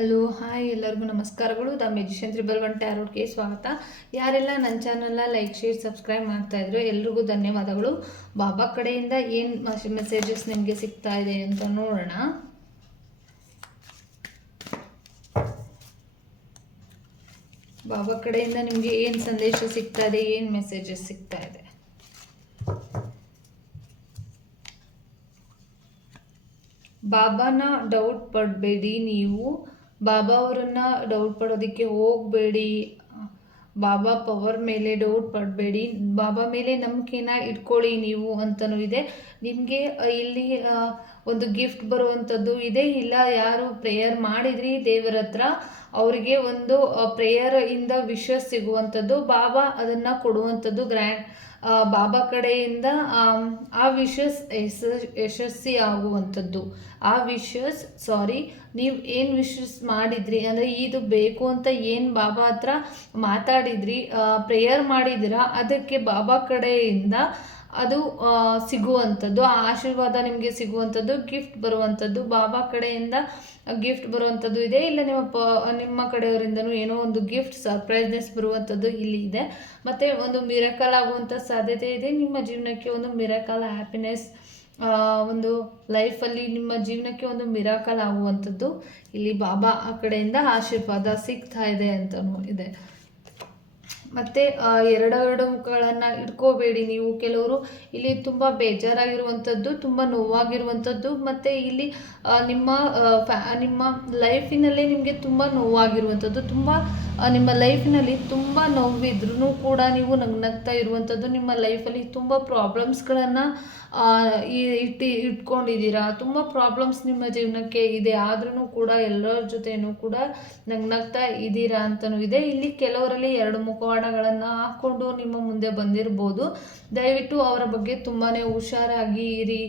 Hello hi ಎಲ್ಲರಿಗೂ ನಮಸ್ಕಾರಗಳು. The magician triple one ಟ್ಯಾರೋಟ್ಗೆ ಸ್ವಾಗತ. ಯಾರೆಲ್ಲ ನನ್ನ ಚಾನಲ್ನ ಲೈಕ್ ಶೇರ್ ಸಬ್ಸ್ಕ್ರೈಬ್ ಮಾಡ್ತಾ ಇದ್ರು ಎಲ್ರಿಗೂ ಧನ್ಯವಾದಗಳು. ಬಾಬಾ ಕಡೆಯಿಂದ ಏನು ಮೆಸೇಜಸ್ ನಿಮಗೆ ಸಿಗ್ತಾ ಇದೆ ಅಂತ ನೋಡೋಣ. ಬಾಬಾ ಕಡೆಯಿಂದ ನಿಮಗೆ ಏನು ಸಂದೇಶ ಸಿಗ್ತಾ ಇದೆ, ಏನು ಮೆಸೇಜಸ್ ಸಿಗ್ತಾ ಇದೆ? ಬಾಬಾನ ಡೌಟ್ ಪಡಬೇಡಿ ನೀವು. ಬಾಬಾ ಅವರನ್ನು ಡೌಟ್ ಪಡೋದಕ್ಕೆ ಹೋಗಬೇಡಿ. ಬಾಬಾ ಪವರ್ ಮೇಲೆ ಡೌಟ್ ಪಡಬೇಡಿ. ಬಾಬಾ ಮೇಲೆ ನಂಬಿಕೆನ ಇಟ್ಕೊಳ್ಳಿ ನೀವು ಅಂತಲೂ ಇದೆ. ನಿಮಗೆ ಇಲ್ಲಿ ಒಂದು ಗಿಫ್ಟ್ ಬರುವಂಥದ್ದು ಇದೆ. ಇಲ್ಲ, ಯಾರು ಪ್ರೇಯರ್ ಮಾಡಿದ್ರಿ ದೇವರ ಹತ್ರ ಅವರಿಗೆ ಒಂದು ಪ್ರೇಯರ್ ಇಂದ ವಿಶ್ವಾಸ ಸಿಗುವಂಥದ್ದು, ಬಾಬಾ ಅದನ್ನು ಕೊಡುವಂಥದ್ದು ಗ್ರ್ಯಾಂಡ್ ಬಾಬಾ ಕಡೆಯಿಂದ ಆ ವಿಶಸ್ ಯಶ ಯಶಸ್ವಿ ಆಗುವಂಥದ್ದು. ಆ ವಿಷಸ್ ಸಾರಿ ನೀವು ಏನು ವಿಶಸ್ ಮಾಡಿದ್ರಿ? ಅಂದರೆ ಇದು ಬೇಕು ಅಂತ ಏನು ಬಾಬಾ ಹತ್ರ ಮಾತಾಡಿದ್ರಿ? ಪ್ರೇಯರ್ ಮಾಡಿದಿರಾ ಅದಕ್ಕೆ ಬಾಬಾ ಕಡೆಯಿಂದ ಅದು ಸಿಗುವಂಥದ್ದು, ಆ ಆಶೀರ್ವಾದ ನಿಮಗೆ ಸಿಗುವಂಥದ್ದು ಗಿಫ್ಟ್ ಬರುವಂಥದ್ದು, ಬಾಬಾ ಕಡೆಯಿಂದ ಗಿಫ್ಟ್ ಬರುವಂಥದ್ದು ಇದೆ, ಇಲ್ಲ ನಿಮ್ಮ ಪ, ನಿಮ್ಮ ಕಡೆಯವರಿಂದನೂ ಏನೋ ಒಂದು ಗಿಫ್ಟ್ ಸರ್ಪ್ರೈಸ್ನೆಸ್ ಬರುವಂಥದ್ದು ಇಲ್ಲಿ ಇದೆ. ಮತ್ತು ಒಂದು ಮಿರಕಲ್ ಆಗುವಂಥ ಸಾಧ್ಯತೆ ಇದೆ, ನಿಮ್ಮ ಜೀವನಕ್ಕೆ ಒಂದು ಮಿರಕಲ್ ಹ್ಯಾಪಿನೆಸ್ ಒಂದು ಲೈಫಲ್ಲಿ ನಿಮ್ಮ ಜೀವನಕ್ಕೆ ಒಂದು ಮಿರಾಕಲ್ ಆಗುವಂಥದ್ದು. ಇಲ್ಲಿ ಬಾಬಾ ಆ ಕಡೆಯಿಂದ ಆಶೀರ್ವಾದ ಸಿಗ್ತಾ ಇದೆ ಅಂತಲೂ ಇದೆ. ಮತ್ತು ಎರಡೆರಡು ಮುಖಗಳನ್ನು ಇಟ್ಕೋಬೇಡಿ ನೀವು. ಕೆಲವರು ಇಲ್ಲಿ ತುಂಬ ಬೇಜಾರಾಗಿರುವಂಥದ್ದು, ತುಂಬ ನೋವಾಗಿರುವಂಥದ್ದು, ಮತ್ತು ಇಲ್ಲಿ ನಿಮ್ಮ ಫ್ಯಾ, ನಿಮ್ಮ ಲೈಫಿನಲ್ಲೇ ನಿಮಗೆ ತುಂಬ ನೋವಾಗಿರುವಂಥದ್ದು, ತುಂಬ ನಿಮ್ಮ ಲೈಫಿನಲ್ಲಿ ತುಂಬ ನೋವಿದ್ರೂ ಕೂಡ ನೀವು ನಗ್ನಗ್ತಾ ಇರುವಂಥದ್ದು, ನಿಮ್ಮ ಲೈಫಲ್ಲಿ ತುಂಬ ಪ್ರಾಬ್ಲಮ್ಸ್ಗಳನ್ನು ಇಟ್ಟು, ಇಟ್ಕೊಂಡಿದ್ದೀರಾ. ತುಂಬ ಪ್ರಾಬ್ಲಮ್ಸ್ ನಿಮ್ಮ ಜೀವನಕ್ಕೆ ಇದೆ. ಆದ್ರೂ ಕೂಡ ಎಲ್ಲರ ಜೊತೆನೂ ಕೂಡ ನಗ್ನಗ್ತಾ ಇದ್ದೀರಾ ಅಂತಲೂ ಇದೆ. ಇಲ್ಲಿ ಕೆಲವರಲ್ಲಿ ಎರಡು ಮುಖವಾಡಗಳನ್ನು ಹಾಕ್ಕೊಂಡು ನಿಮ್ಮ ಮುಂದೆ ಬಂದಿರ್ಬೋದು. ದಯವಿಟ್ಟು ಅವರ ಬಗ್ಗೆ ತುಂಬಾ ಹುಷಾರಾಗಿ ಇರಿ.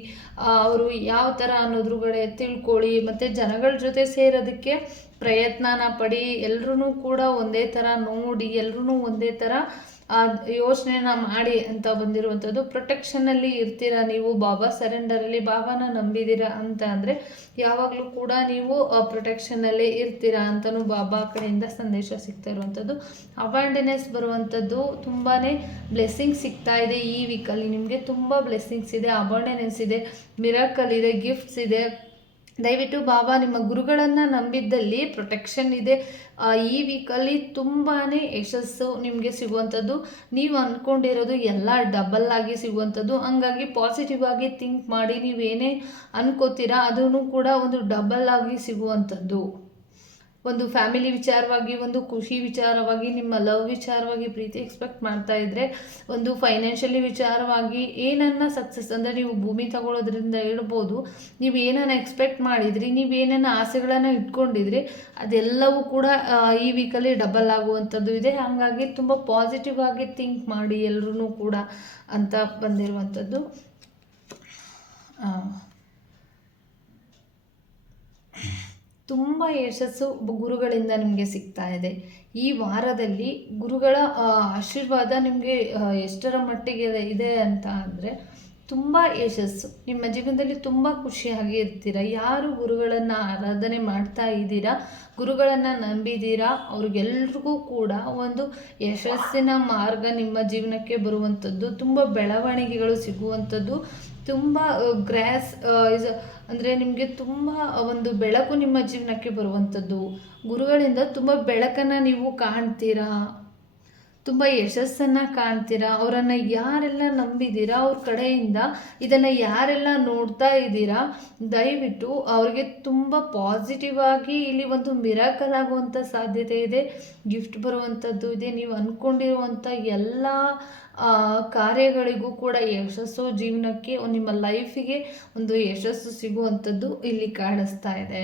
ಅವರು ಯಾವ ಥರ ಅನ್ನೋದ್ರುಗಡೆ ತಿಳ್ಕೊಳ್ಳಿ. ಮತ್ತು ಜನಗಳ ಜೊತೆ ಸೇರೋದಕ್ಕೆ ಪ್ರಯತ್ನನ ಪಡಿ ಎಲ್ಲರೂ ಕೂಡ ಒಂದೇ ಥರ ನೋಡಿ ಎಲ್ಲರೂ ಒಂದೇ ಥರ ಯೋಚನೆನ ಮಾಡಿ ಅಂತ ಬಂದಿರುವಂಥದ್ದು. ಪ್ರೊಟೆಕ್ಷನಲ್ಲಿ ಇರ್ತೀರಾ ನೀವು, ಬಾಬಾ ಸರೆಂಡರಲ್ಲಿ ಬಾಬಾನ ನಂಬಿದ್ದೀರಾ ಅಂತ ಅಂದರೆ, ಯಾವಾಗಲೂ ಕೂಡ ನೀವು ಪ್ರೊಟೆಕ್ಷನಲ್ಲೇ ಇರ್ತೀರಾ ಅಂತಲೂ ಬಾಬಾ ಕಡೆಯಿಂದ ಸಂದೇಶ ಸಿಗ್ತಾ ಇರುವಂಥದ್ದು. ಅವಾಂಡೆನೆಸ್ ಬರುವಂಥದ್ದು ತುಂಬಾ ಬ್ಲೆಸ್ಸಿಂಗ್ ಸಿಗ್ತಾ ಇದೆ ಈ ವೀಕಲ್ಲಿ ನಿಮಗೆ ತುಂಬ ಬ್ಲೆಸ್ಸಿಂಗ್ಸ್ ಇದೆ ಅಬಾಂಡೆನೆಸ್ ಇದೆ ಮಿರಾಕಲ್ ಇದೆ ಗಿಫ್ಟ್ಸ್ ಇದೆ. ದಯವಿಟ್ಟು ಬಾಬಾ, ನಿಮ್ಮ ಗುರುಗಳನ್ನು ನಂಬಿದ್ದಲ್ಲಿ ಪ್ರೊಟೆಕ್ಷನ್ ಇದೆ. ಈ ವೀಕಲ್ಲಿ ತುಂಬಾ ಯಶಸ್ಸು ನಿಮಗೆ ಸಿಗುವಂಥದ್ದು. ನೀವು ಅಂದ್ಕೊಂಡಿರೋದು ಎಲ್ಲ ಡಬಲ್ ಆಗಿ ಸಿಗುವಂಥದ್ದು. ಹಂಗಾಗಿ ಪಾಸಿಟಿವ್ ಆಗಿ ಥಿಂಕ್ ಮಾಡಿ ನೀವೇನೇ ಅನ್ಕೋತೀರಾ ಅದೂ ಕೂಡ ಒಂದು ಡಬಲ್ ಆಗಿ ಸಿಗುವಂಥದ್ದು. ಒಂದು ಫ್ಯಾಮಿಲಿ ವಿಚಾರವಾಗಿ, ಒಂದು ಖುಷಿ ವಿಚಾರವಾಗಿ, ನಿಮ್ಮ ಲವ್ ವಿಚಾರವಾಗಿ ಪ್ರೀತಿ ಎಕ್ಸ್ಪೆಕ್ಟ್ ಮಾಡ್ತಾ ಇದ್ದರೆ ಒಂದು ಫೈನಾನ್ಷಿಯಲಿ ವಿಚಾರವಾಗಿ ಏನನ್ನ ಸಕ್ಸಸ್ ಅಂದರೆ ನೀವು ಭೂಮಿ ತಗೊಳ್ಳೋದ್ರಿಂದ ಹೇಳ್ಬೋದು. ನೀವು ಏನನ್ನ ಎಕ್ಸ್ಪೆಕ್ಟ್ ಮಾಡಿದ್ರಿ, ನೀವು ಏನನ್ನ ಆಸೆಗಳನ್ನು ಇಟ್ಕೊಂಡಿದ್ರಿ, ಅದೆಲ್ಲವೂ ಕೂಡ ಈ ವೀಕಲ್ಲಿ ಡಬಲ್ ಆಗುವಂಥದ್ದು ಇದೆ. ಹಾಗಾಗಿ ತುಂಬ ಪಾಸಿಟಿವ್ ಆಗಿ ಥಿಂಕ್ ಮಾಡಿ ಎಲ್ಲರೂ ಕೂಡ ಅಂತ ಬಂದಿರುವಂಥದ್ದು ಆ, ತುಂಬ ಯಶಸ್ಸು ಗುರುಗಳಿಂದ ನಿಮಗೆ ಸಿಗ್ತಾ ಇದೆ. ಈ ವಾರದಲ್ಲಿ ಗುರುಗಳ ಆಶೀರ್ವಾದ ನಿಮಗೆ ಎಷ್ಟರ ಮಟ್ಟಿಗೆ ಇದೆ- ಅಂತ ಅಂದರೆ ತುಂಬ ಯಶಸ್ಸು. ನಿಮ್ಮ ಜೀವನದಲ್ಲಿ ತುಂಬ ಖುಷಿಯಾಗಿ ಇರ್ತೀರ? ಯಾರು ಗುರುಗಳನ್ನು ಆರಾಧನೆ ಮಾಡ್ತಾ ಇದ್ದೀರಾ? ಗುರುಗಳನ್ನು ನಂಬಿದ್ದೀರಾ ಅವ್ರಿಗೆಲ್ರಿಗೂ ಕೂಡ ಒಂದು ಯಶಸ್ಸಿನ ಮಾರ್ಗ ನಿಮ್ಮ ಜೀವನಕ್ಕೆ ಬರುವಂಥದ್ದು, ತುಂಬ ಬೆಳವಣಿಗೆಗಳು ಸಿಗುವಂಥದ್ದು ತುಂಬ ಗ್ರ್ಯಾಸ್ ಇಸ್, ಅಂದರೆ ನಿಮಗೆ ತುಂಬ ಒಂದು ಬೆಳಕು ನಿಮ್ಮ ಜೀವನಕ್ಕೆ ಬರುವಂಥದ್ದು. ಗುರುಗಳಿಂದ ತುಂಬ ಬೆಳಕನ್ನು ನೀವು ಕಾಣ್ತೀರಾ? ತುಂಬ ಯಶಸ್ಸನ್ನು ಕಾಣ್ತೀರಾ? ಅವರನ್ನು ಯಾರೆಲ್ಲ ನಂಬಿದ್ದೀರಾ ಅವ್ರ ಕಡೆಯಿಂದ ಇದನ್ನು ಯಾರೆಲ್ಲ ನೋಡ್ತಾ ಇದ್ದೀರಾ? ದಯವಿಟ್ಟು ಅವ್ರಿಗೆ ತುಂಬ ಪಾಸಿಟಿವ್ ಆಗಿ ಇಲ್ಲಿ ಒಂದು ಮಿರಾಕಲ್ ಆಗುವಂಥ ಸಾಧ್ಯತೆ ಇದೆ. ಗಿಫ್ಟ್ ಬರುವಂಥದ್ದು ಇದೆ. ನೀವು ಅಂದ್ಕೊಂಡಿರುವಂಥ ಎಲ್ಲ ಕಾರ್ಯಗಳಿಗೂ ಕೂಡ ಯಶಸ್ಸು ಜೀವನಕ್ಕೆ, ನಿಮ್ಮ ಲೈಫಿಗೆ ಒಂದು ಯಶಸ್ಸು ಸಿಗುವಂಥದ್ದು ಇಲ್ಲಿ ಕಾಣಿಸ್ತಾ ಇದೆ.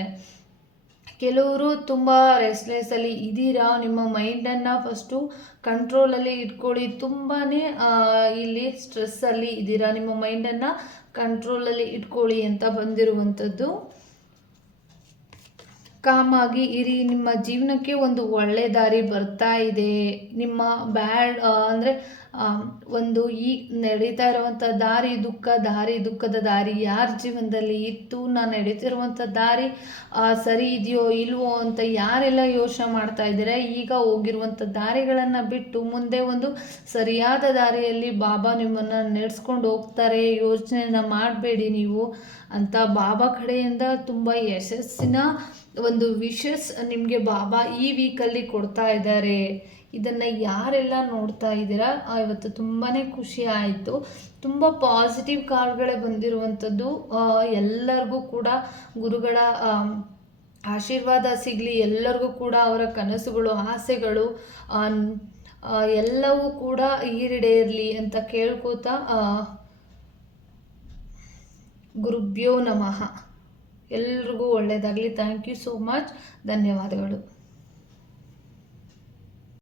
ಕೆಲವರು ತುಂಬ ರೆಸ್ಟ್ಲೆಸ್ಸಲ್ಲಿ ಇದ್ದೀರಾ? ನಿಮ್ಮ ಮೈಂಡನ್ನು ಫಸ್ಟು ಕಂಟ್ರೋಲಲ್ಲಿ ಇಟ್ಕೊಳ್ಳಿ. ತುಂಬಾ ಇಲ್ಲಿ ಸ್ಟ್ರೆಸ್ಸಲ್ಲಿ ಇದ್ದೀರಾ? ನಿಮ್ಮ ಮೈಂಡನ್ನು ಕಂಟ್ರೋಲಲ್ಲಿ ಇಟ್ಕೊಳ್ಳಿ ಅಂತ ಬಂದಿರುವಂಥದ್ದು. ಕಾಮಾಗಿ ಇರಿ. ನಿಮ್ಮ ಜೀವನಕ್ಕೆ ಒಂದು ಒಳ್ಳೆ ದಾರಿ ಬರ್ತಾ ಇದೆ. ನಿಮ್ಮ ಬ್ಯಾಡ್ ಅಂದರೆ ಒಂದು ಈ ನಡೀತಾ ಇರುವಂಥ ದಾರಿ, ದುಃಖ, ದಾರಿ, ದುಃಖದ ದಾರಿ ಯಾರ ಜೀವನದಲ್ಲಿ ಇತ್ತು? ನಾನು ನಡೀತಿರುವಂಥ ದಾರಿ ಸರಿ ಇದೆಯೋ, ಇಲ್ವೋ ಅಂತ ಯಾರೆಲ್ಲ ಯೋಚನೆ ಮಾಡ್ತಾ ಇದ್ದಾರೆ? ಈಗ ಹೋಗಿರುವಂಥ ದಾರಿಗಳನ್ನು ಬಿಟ್ಟು ಮುಂದೆ ಒಂದು ಸರಿಯಾದ ದಾರಿಯಲ್ಲಿ ಬಾಬಾ ನಿಮ್ಮನ್ನು ನಡೆಸ್ಕೊಂಡು ಹೋಗ್ತಾರೆ ಯೋಚನೆನ ಮಾಡಬೇಡಿ ನೀವು ಅಂತ ಬಾಬಾ ಕಡೆಯಿಂದ ತುಂಬ ಯಶಸ್ಸಿನ ಒಂದು ವಿಶಸ್ ನಿಮಗೆ ಬಾಬಾ ಈ ವೀಕಲ್ಲಿ ಕೊಡ್ತಾ ಇದ್ದಾರೆ. ಇದನ್ನು ಯಾರೆಲ್ಲ ನೋಡ್ತಾ ಇದ್ದೀರಾ ಇವತ್ತು ತುಂಬಾ ಖುಷಿ ಆಯಿತು. ತುಂಬ ಪಾಸಿಟಿವ್ ಕಾರ್ಡ್ಗಳೇ ಬಂದಿರುವಂಥದ್ದು. ಎಲ್ಲರಿಗೂ ಕೂಡ ಗುರುಗಳ ಆಶೀರ್ವಾದ ಸಿಗಲಿ, ಎಲ್ಲರಿಗೂ ಕೂಡ ಅವರ ಕನಸುಗಳು, ಆಸೆಗಳು ಎಲ್ಲವೂ ಕೂಡ ಈಡೇರಲಿ ಅಂತ ಕೇಳ್ಕೋತಾ ಗುರುಭ್ಯೋ ನಮಃ. ಎಲ್ರಿಗೂ ಒಳ್ಳೆಯದಾಗಲಿ ಥ್ಯಾಂಕ್ ಯು ಸೋ ಮಚ್ ಧನ್ಯವಾದಗಳು.